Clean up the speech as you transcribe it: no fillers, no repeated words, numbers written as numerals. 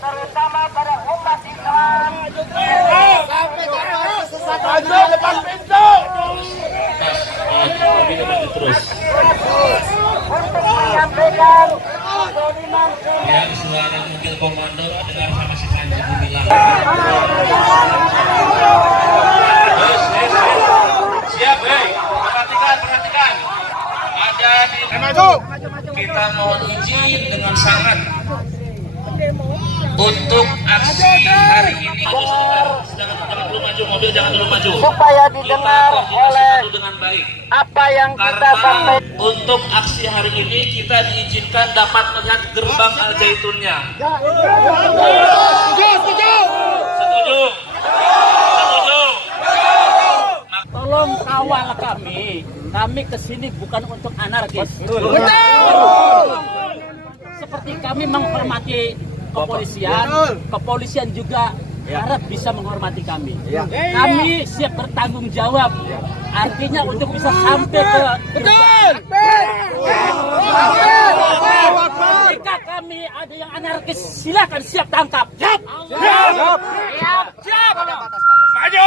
Terutama pada umat Islam. Maju depan pintu. Terus. Untuk menyampaikan keinginan Yang suara mobil komando dengar sama si Sanji bilang. Siap, hei. Perhatikan. Ada di kita mohon izin dengan sangat untuk aksi hari ini. Jangan dulu maju, mobil jangan dulu maju. supaya didengar oleh Dengan baik. apa yang kita Karena sampaikan. untuk aksi hari ini kita diizinkan dapat melihat gerbang Al Zaitunnya. Setuju. Tolong kawal kami. Kami kesini bukan untuk anarkis. Seperti kami menghormati kepolisian juga harap bisa menghormati kami. Kami siap bertanggung jawab. Artinya untuk bisa sampai ke gerbang. Jika kami ada yang anarkis, silakan siap tangkap. Siap. Maju.